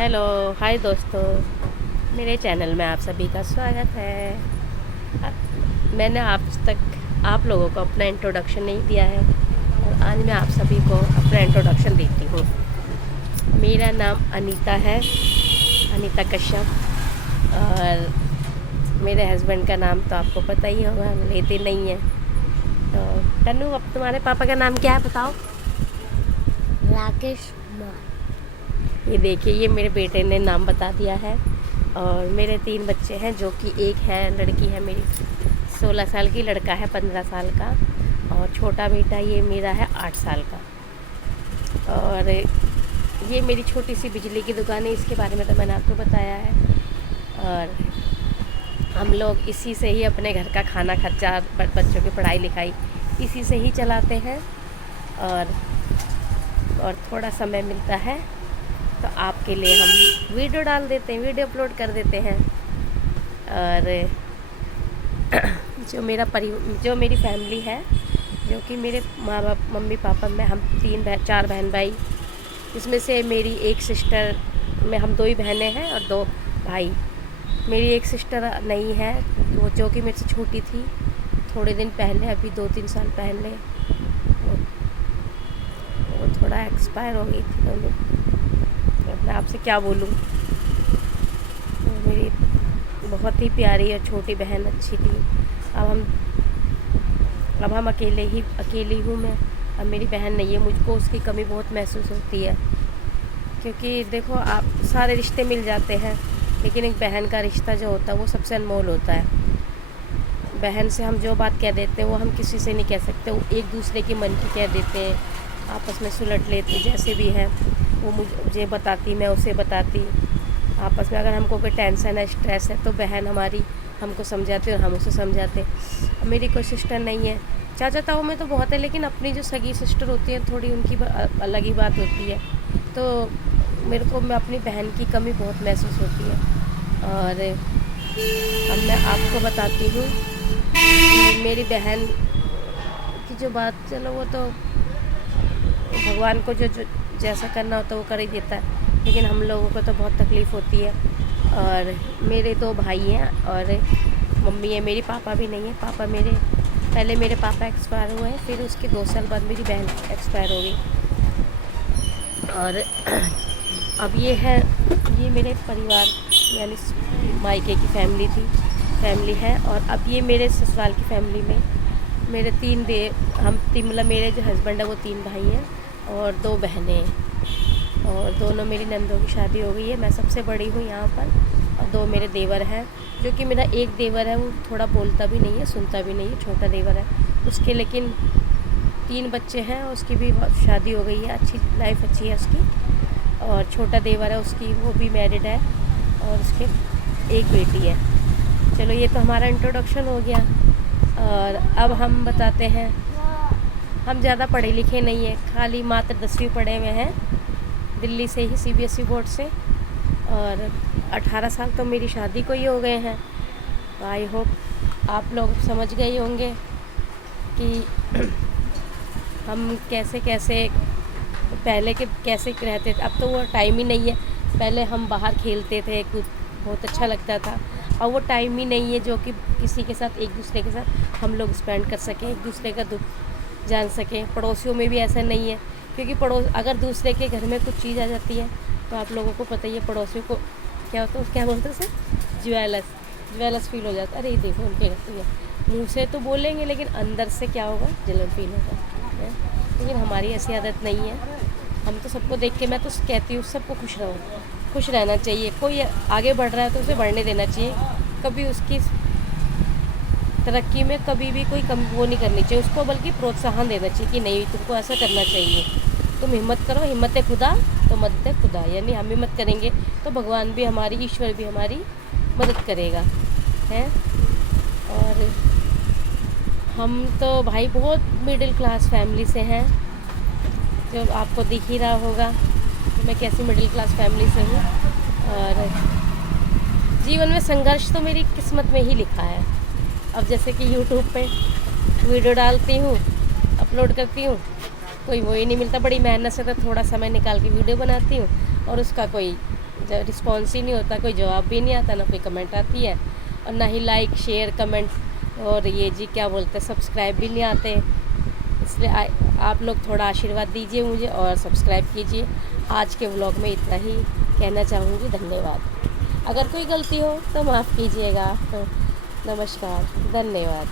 Hello, हाय दोस्तों। मेरे channel में आप सभी का स्वागत है। मैंने आज तक आप लोगों को अपना इंट्रोडक्शन नहीं दिया है और आज मैं आप सभी को अपना इंट्रोडक्शन देती हूँ। मेरा नाम अनीता है, अनीता कश्यप। और मेरे हस्बैंड का नाम तो आपको पता ही होगा, लेते नहीं हैं। तो तनु, अब तुम्हारे पापा का नाम क्या है बताओ? राकेश कुमार। ये देखिए, ये मेरे बेटे ने नाम बता दिया है। और मेरे 3 बच्चे हैं, जो कि एक है लड़की है मेरी 16 साल की, लड़का है 15 साल का, और छोटा बेटा ये मेरा है 8 साल का। और ये मेरी छोटी सी बिजली की दुकान है, इसके बारे में तो मैंने आपको बताया है। और हम लोग इसी से ही अपने घर का खाना खर्चा, बच्चों की पढ़ाई लिखाई इसी से ही चलाते हैं। और थोड़ा समय मिलता है तो आपके लिए हम वीडियो डाल देते हैं, वीडियो अपलोड कर देते हैं। और जो मेरी फैमिली है, जो कि मेरे माँ बाप, मम्मी पापा, मैं, हम 4 बहन भाई, इसमें से मेरी एक सिस्टर में, हम 2 ही बहनें हैं और 2 भाई। मेरी एक सिस्टर नहीं है, वो जो कि मेरे से छोटी थी थोड़े दिन पहले, अभी 2-3 साल पहले वो थोड़ा एक्सपायर हो गई थी। मैं आपसे क्या बोलूँ। तो मेरी बहुत ही प्यारी और छोटी बहन अच्छी थी। अब हम अकेली हूँ मैं। अब मेरी बहन नहीं है, मुझको उसकी कमी बहुत महसूस होती है। क्योंकि देखो, आप सारे रिश्ते मिल जाते हैं, लेकिन एक बहन का रिश्ता जो होता है वो सबसे अनमोल होता है। बहन से हम जो बात कह देते हैं वो हम किसी से नहीं कह सकते। वो एक दूसरे के मन की कह देते हैं, आपस में सुलट लेते, जैसे भी है। वो मुझे बताती, मैं उसे बताती। आपस में अगर हमको कोई टेंशन है, स्ट्रेस है, तो बहन हमारी हमको समझाती और हम उसे समझाते। मेरी कोई सिस्टर नहीं है। चाचा ताऊ में तो बहुत है, लेकिन अपनी जो सगी सिस्टर होती है, थोड़ी उनकी अलग ही बात होती है। तो मेरे को अपनी बहन की कमी बहुत महसूस होती है। और अब मैं आपको बताती हूँ कि मेरी बहन की जो बात, चलो वो तो भगवान को जो जैसा करना होता है वो कर ही देता है, लेकिन हम लोगों को तो बहुत तकलीफ़ होती है। और मेरे 2 भाई हैं और मम्मी है मेरी, पापा भी नहीं है। पापा पहले मेरे पापा एक्सपायर हुए हैं, फिर उसके 2 साल बाद मेरी बहन एक्सपायर हो गई। और अब ये मेरे परिवार, यानी मायके की फैमिली है। और अब ये मेरे ससुराल की फैमिली में मेरे 3 मतलब मेरे जो हस्बैंड है वो 3 भाई हैं और 2 बहनें हैं। और दोनों मेरी नंदों की शादी हो गई है। मैं सबसे बड़ी हूँ यहाँ पर। और 2 मेरे देवर हैं, जो कि मेरा एक देवर है वो थोड़ा बोलता भी नहीं है, सुनता भी नहीं है, छोटा देवर है उसके। लेकिन 3 बच्चे हैं, उसकी भी शादी हो गई है, अच्छी लाइफ अच्छी है उसकी। और छोटा देवर है उसकी, वो भी मैरिड है, और उसके एक बेटी है। चलो, ये तो हमारा इंट्रोडक्शन हो गया। और अब हम बताते हैं, हम ज़्यादा पढ़े लिखे नहीं हैं, खाली मात्र 10वीं पढ़े हुए हैं, दिल्ली से ही, CBSE बोर्ड से। और 18 साल तो मेरी शादी को ही हो गए हैं। तो आई होप आप लोग समझ गए होंगे कि हम कैसे पहले के कैसे रहते थे। अब तो वो टाइम ही नहीं है। पहले हम बाहर खेलते थे, कुछ बहुत अच्छा लगता था। और वो टाइम ही नहीं है जो कि किसी के साथ, एक दूसरे के साथ हम लोग स्पेंड कर सकें, एक दूसरे का दुख जान सकें। पड़ोसियों में भी ऐसा नहीं है, क्योंकि अगर दूसरे के घर में कुछ चीज़ आ जाती है तो आप लोगों को पता ही है, पड़ोसियों को क्या होता है, क्या बोलते हैं सर, ज्वेलस फील हो जाता है। अरे देखो उनके घर तो, मुँह से तो बोलेंगे लेकिन अंदर से क्या होगा, जलन फील होगा है। लेकिन हमारी ऐसी आदत नहीं है। हम तो सबको देख के, मैं तो कहती हूँ सबको खुश रहना चाहिए। कोई आगे बढ़ रहा है तो उसे बढ़ने देना चाहिए। कभी उसकी तरक्की में कभी भी कोई कम वो नहीं करनी चाहिए उसको, बल्कि प्रोत्साहन देना चाहिए कि नहीं, तुमको ऐसा करना चाहिए, तुम हिम्मत करो। हिम्मत खुदा तो मदद खुदा, यानी हम हिम्मत करेंगे तो भगवान भी हमारी, ईश्वर भी हमारी मदद करेगा है। और हम तो भाई बहुत मिडिल क्लास फैमिली से हैं, जो आपको दिख ही रहा होगा कि मैं कैसी मिडिल क्लास फैमिली से हूँ। और जीवन में संघर्ष तो मेरी किस्मत में ही लिखा है। अब जैसे कि यूट्यूब पे वीडियो डालती हूँ, अपलोड करती हूँ, कोई वो ही नहीं मिलता। बड़ी मेहनत से तो थोड़ा समय निकाल के वीडियो बनाती हूँ और उसका कोई रिस्पॉन्स ही नहीं होता, कोई जवाब भी नहीं आता, ना कोई कमेंट आती है, और ना ही लाइक शेयर कमेंट और ये जी क्या बोलते हैं सब्सक्राइब भी नहीं आते। इसलिए आप लोग थोड़ा आशीर्वाद दीजिए मुझे और सब्सक्राइब कीजिए। आज के व्लॉग में इतना ही कहना चाहूँगी। धन्यवाद। अगर कोई गलती हो तो माफ़ कीजिएगा। नमस्कार, धन्यवाद।